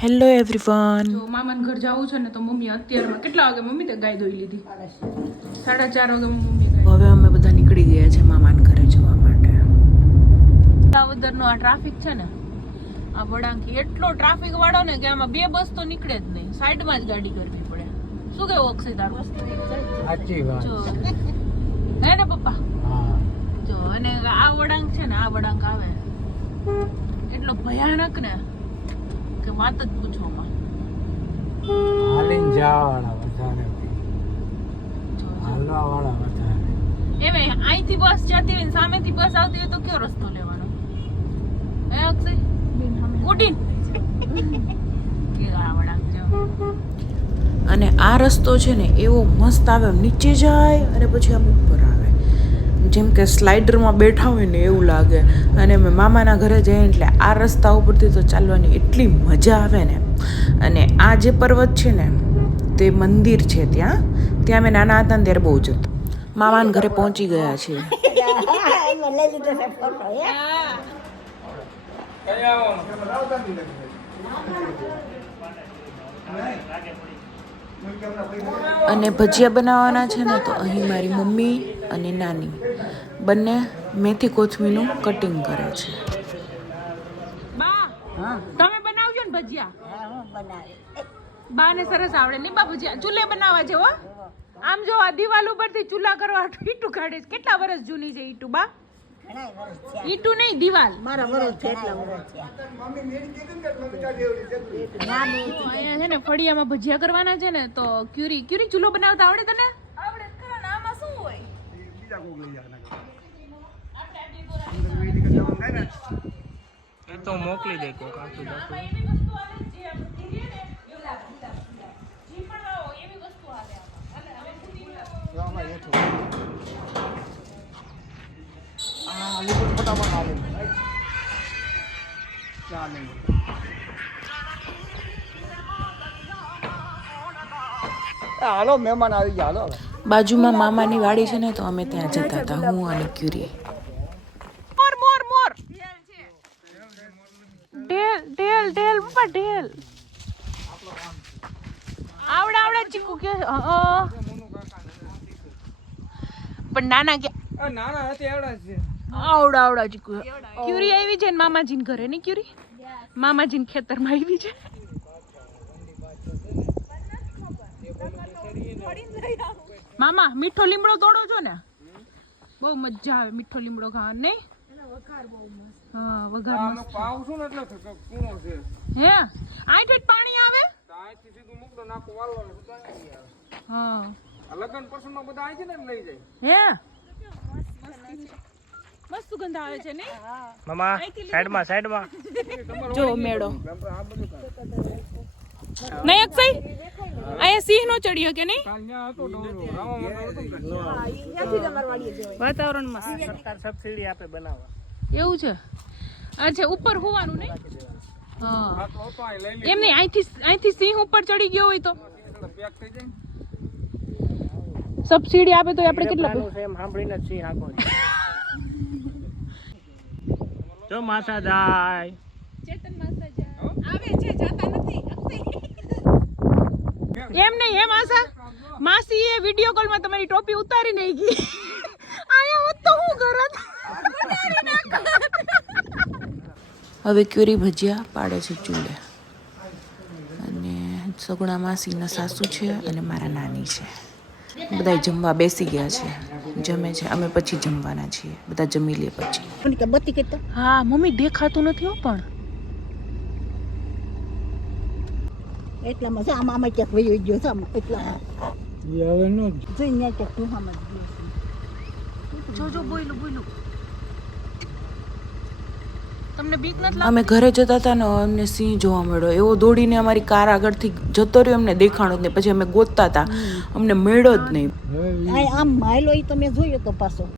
Hello everyone. જો મામાને ઘર જવું છે ને તો મમ્મી અત્યારમાં કેટલા વાગે મમ્મી તે ગાય ધોઈ લીધી 4:30 વાગે મમ્મી ગાય. હવે અમે બધા નીકળી ગયા છે મામાના ઘરે જવા માટે. દાવદરનો આ ટ્રાફિક છે ને આ વળાંકી એટલો ટ્રાફિક વાળો ને કે આમાં બે બસ તો નીકળે જ નહીં, સાઈડમાં જ ગાડી કરવી પડે. શું કેવું અક્ષય તારું? સાચી વાત જો હે ને પપ્પા? જો અને આ વળાંક છે ને આ વળાંક આવે એટલો ભયાનક ને કે વાત જ પૂછવામાં. હાલીને જવાવાળા વધારે હાલવા વાળા વધારે. એમે અહીંથી બસ જતી હોય ને સામેથી બસ આવતી હોય તો કયો રસ્તો લેવાનો હે અક્ષય? ઉડીન કે આ વળાંક જો. અને આ રસ્તો છે ને એવો મસ્ત આવે, નીચે જાય અને પછી આમ ઉપર આવે, જેમ કે સ્લાઇડરમાં બેઠા હોય ને એવું લાગે. અને અમે મામાના ઘરે જઈએ એટલે આ રસ્તા ઉપરથી તો ચાલવાની એટલી મજા આવે ને. અને આ જે પર્વત છે ને તે મંદિર છે, ત્યાં અમે નાના હતા ને ત્યારે બહુ જતું. મામાના ઘરે પહોંચી ગયા છીએ. અને ભજીયા બનાવવાના છે ને તો અહીં મારી મમ્મી અને નાની બંને મેથી કોથમીનું કટિંગ કરે છે. બા તમે બનાવજો ને ભજીયા. બા ને સરસ આવડે નહીં બા ભજીયા? ચૂલે બનાવવા છે હો. આમ જો આ દિવાલ ઉપરથી ચૂલા કરવા ઈટું કાઢે છે. કેટલા વર્ષ જૂની છે ઈટું બા? ઈટું નહીં, દિવાલ. અહીંયા છે ને ફળિયામાં ભજીયા કરવાના છે ને તો ક્યુરી ચૂલો બનાવતા આવડે તને? આવડે ખરો ને. આમાં શું હોય? એ તો મોકલી દે કોક આખું આમાં એવી વસ્તુ આવે જે આપણે ધીરે ને એવું લાગે. જી પણ આવો એવી વસ્તુ આવે આમાં. અને હવે ધીરે હાલો મહેમાન આવી ગયા. હાલો બાજુમાં મામાની વાડી છે ને તો અમે ત્યાં જતા હતા, હું અને ક્યુરી. મોર ઢેલ પપ્પા ઢેલ આવડા ચીકુ કે પણ નાના કે નાના હતી એવડા છે. આવડા ચીકુ. ક્યુરી આવી છે ને મામાજીને ઘરે નહીં? ક્યુરી મામાજીને ખેતરમાં આવી છે. મામા મીઠો લીમડો તોડો છો ને? બહુ મજા આવે મીઠો લીમડો ખાવાની નહીં? હા વઘાર મસ્ત. પાવ છું ને એટલે કૂણો છે. હે આઠ પાણી આવે? આથી સીધું મૂકતો નાખો વાળવાનું. હા આ લગન પ્રસંગમાં બધા આવી છે ને લઈ જાય. હે મસ્ત સુગંધ આવે છે ને મામા સાઈડમાં જો મેળો નહીં અક્ષય? અહીંયા સિંહ નો ચડ્યો કે નહીં? વાતાવરણ મસ્ત. સરકાર સબસિડી આપે બનાવવા. એવું છે? અચ્છા ઉપર હોવાનું નહીં? હા એમ નહીં, અહીંથી સિંહ ઉપર ચડી ગયો હોય તો સબસિડી આપે તો આપણે કેટલા એમ સાંભળીને જ સિંહ આખો જો માસા જાય. ચેતન માસા આવે છે, જાતા નથી. એમ નહીં, એમ આશા માસી એ વિડિયો કોલમાં તમારી ટોપી ઉતારી નહીં ગઈ. આયા હોત તો હું કરત. હવે ક્યુરી ભજીયા પાડે છે ચૂલે. અને સગુણા માસીના સાસુ છે અને મારા નાની છે. બધા જમવા બેસી ગયા છે, જમે છે. અમે પછી જમવાના છીએ, બધા જમી લે પછી. હા મમ્મી દેખાતું નથી હો પણ એટલામાં છે આમાં ક્યાંક વહી ગયો છે આમાં એટલામાં હવે નો જોઈને ક્યાંક તું સમજ જો બોયલું તમને બીક નથી અમે ઘરે જતા હતા ને અમને સિંહ જોવા મળ્યો. એવો દોડીને અમારી કાર આગળથી જતો રહ્યો, અમને દેખાણો જ નહીં. પછી અમે ગોતતા હતા, અમને મળ્યો જ નહીં. લાગતી આમ માયલો એ તમે જોયો તો પાછો